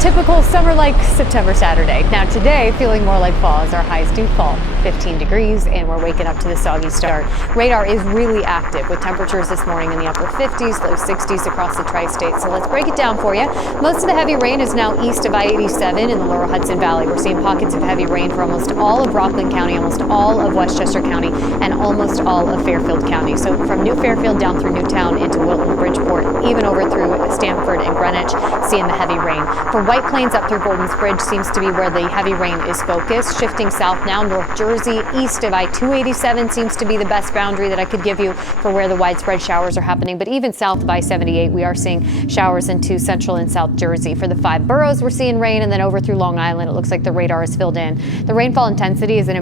Typical summer-like September Saturday. Now today, feeling more like fall as our highs do fall 15 degrees and we're waking up to the soggy start. Radar is really active with temperatures this morning in the upper 50s, low 60s across the tri-state. So let's break it down for you. Most of the heavy rain is now east of I-87 in the lower Hudson Valley. We're seeing pockets of heavy rain for almost all of Rockland County, almost all of Westchester County, and almost all of Fairfield County. So from New Fairfield down through Newtown into Wilton, Bridgeport, even over through Stamford and Greenwich, seeing the heavy rain. For White Plains up through Gordon's Bridge seems to be where the heavy rain is focused. Shifting south now, North Jersey, east of I-287 seems to be the best boundary that I could give you for where the widespread showers are happening. But even south of I-78, we are seeing showers into central and south Jersey. For the 5 boroughs, we're seeing rain, and then over through Long Island, it looks like the radar is filled in. The rainfall intensity isn't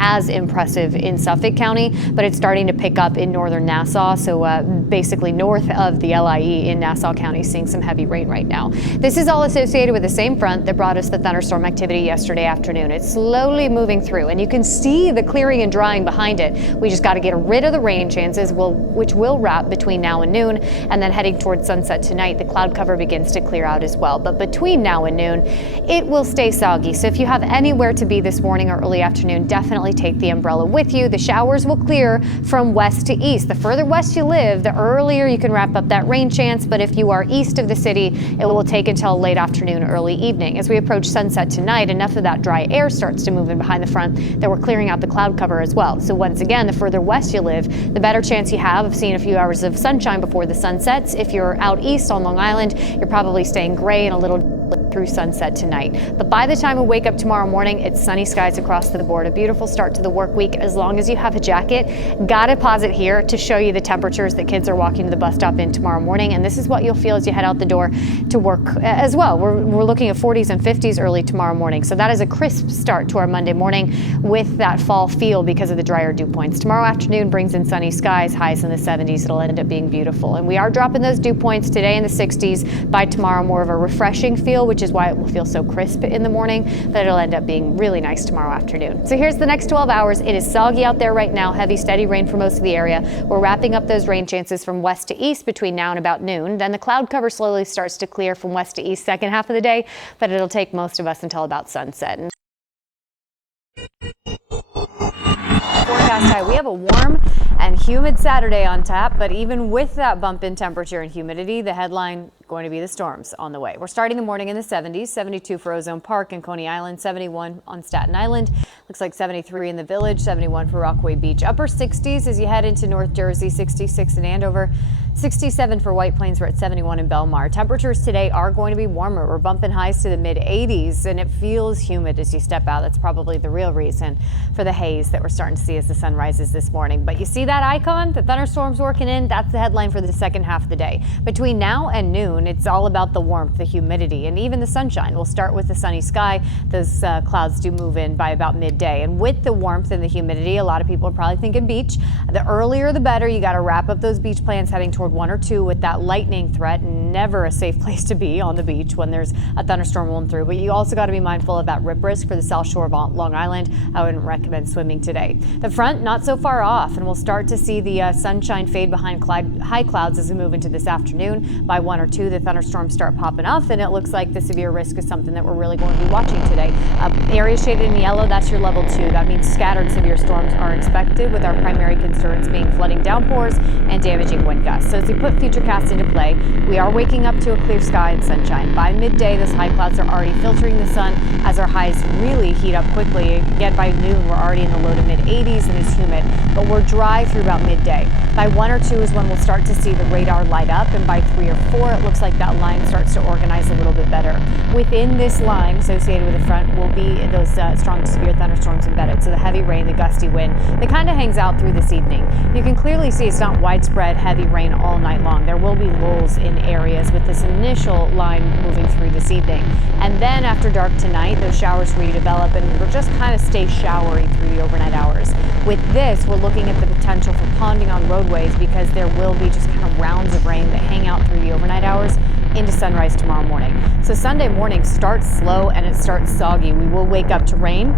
as impressive in Suffolk County, but it's starting to pick up in northern Nassau. So basically north of the LIE in Nassau County, seeing some heavy rain right now. This is all associated with the same front that brought us the thunderstorm activity yesterday afternoon. It's slowly moving through, and you can see the clearing and drying behind it. We just got to get rid of the rain chances, which will wrap between now and noon, and then heading towards sunset tonight, the cloud cover begins to clear out as well. But between now and noon, it will stay soggy. So if you have anywhere to be this morning or early afternoon, definitely take the umbrella with you. The showers will clear from west to east. The further west you live, the earlier you can wrap up that rain chance. But if you are east of the city, it will take until late afternoon, early evening. As we approach sunset tonight, enough of that dry air starts to move in behind the front that we're clearing out the cloud cover as well. So once again, the further west you live, the better chance you have of seeing a few hours of sunshine before the sun sets. If you're out east on Long Island, you're probably staying gray and a little through sunset tonight. But by the time we wake up tomorrow morning, it's sunny skies across the board. A beautiful start to the work week as long as you have a jacket. Gotta pause it here to show you the temperatures that kids are walking to the bus stop in tomorrow morning. And this is what you'll feel as you head out the door to work as well. We're looking at 40s and 50s early tomorrow morning. So that is a crisp start to our Monday morning with that fall feel because of the drier dew points. Tomorrow afternoon brings in sunny skies, highs in the 70s. It'll end up being beautiful. And we are dropping those dew points today in the 60s. By tomorrow, more of a refreshing feel, which is why it will feel so crisp in the morning, but it'll end up being really nice tomorrow afternoon. So here's the next 12 hours. It is soggy out there right now, heavy, steady rain for most of the area. We're wrapping up those rain chances from west to east between now and about noon. Then the cloud cover slowly starts to clear from west to east second half of the day, but it'll take most of us until about sunset. Forecast high. We have a warm and humid Saturday on tap, but even with that bump in temperature and humidity, the headline going to be the storms on the way. We're starting the morning in the 70s, 72 for Ozone Park and Coney Island, 71 on Staten Island. Looks like 73 in the Village, 71 for Rockaway Beach. Upper 60s as you head into North Jersey, 66 in Andover, 67 for White Plains. We're at 71 in Belmar. Temperatures today are going to be warmer. We're bumping highs to the mid 80s and it feels humid as you step out. That's probably the real reason for the haze that we're starting to see as the sun rises this morning. But you see that icon, the thunderstorms working in? That's the headline for the second half of the day. Between now and noon, it's all about the warmth, the humidity, and even the sunshine. We'll start with the sunny sky. Those clouds do move in by about midday. And with the warmth and the humidity, a lot of people are probably thinking beach. The earlier the better. You got to wrap up those beach plans heading toward 1 or 2 with that lightning threat. Never a safe place to be on the beach when there's a thunderstorm rolling through. But you also got to be mindful of that rip risk for the south shore of Long Island. I wouldn't recommend swimming today. The front, not so far off, and we'll start to see the sunshine fade behind high clouds as we move into this afternoon. By 1 or 2, the thunderstorms start popping off, and it looks like the severe risk is something that we're really going to be watching today. Areas shaded in yellow, that's your level 2. That means scattered severe storms are expected, with our primary concerns being flooding downpours and damaging wind gusts. So as we put futurecasts into play, we are waking up to a clear sky and sunshine. By midday, those high clouds are already filtering the sun as our highs really heat up quickly. Again, by noon, we're already in the low to mid 80s and it's humid, but we're dry through about midday. By 1 or 2 is when we'll start to see the radar light up, and by 3 or 4, it looks like that line starts to organize a little bit better. Within this line associated with the front will be those strong severe thunderstorms embedded. So the heavy rain, the gusty wind, that kind of hangs out through this evening. You can clearly see it's not widespread heavy rain all night long. There will be lulls in areas with this initial line moving through this evening. And then after dark tonight, those showers redevelop and will just kind of stay showery through the overnight hours. With this, we're looking at the potential for ponding on roadways because there will be just kind of rounds of rain that hang out through the overnight hours into sunrise tomorrow morning. So Sunday morning starts slow and it starts soggy. We will wake up to rain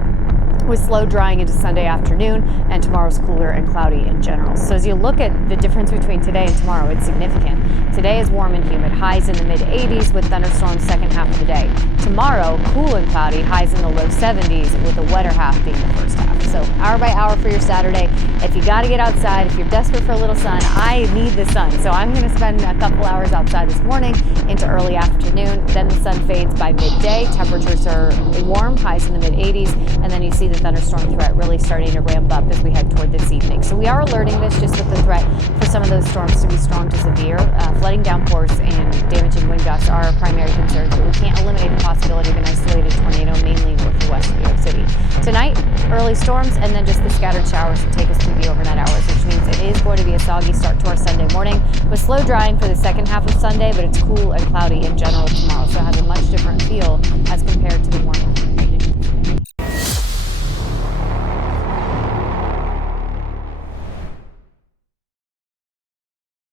with slow drying into Sunday afternoon, and tomorrow's cooler and cloudy in general. So as you look at the difference between today and tomorrow, it's significant. Today is warm and humid, highs in the mid 80s with thunderstorms second half of the day. Tomorrow, cool and cloudy, highs in the low 70s with the wetter half being the first half. So hour by hour for your Saturday. If you got to get outside, if you're desperate for a little sun, I need the sun. So I'm going to spend a couple hours outside this morning into early afternoon. Then the sun fades by midday. Temperatures are warm, highs in the mid 80s, and then you see the thunderstorm threat really starting to ramp up as we head toward this evening. So we are alerting this just with the threat for some of those storms to be strong to severe. Flooding downpours and damaging wind gusts are our primary concerns, but we can't eliminate the possibility of an isolated tornado mainly north and west of New York City. Tonight, early storms and then just the scattered showers that take us through the overnight hours, which means it is going to be a soggy start to our Sunday morning with slow drying for the second half of Sunday, but it's cool and cloudy in general tomorrow, so it has a much different feel as compared to the morning.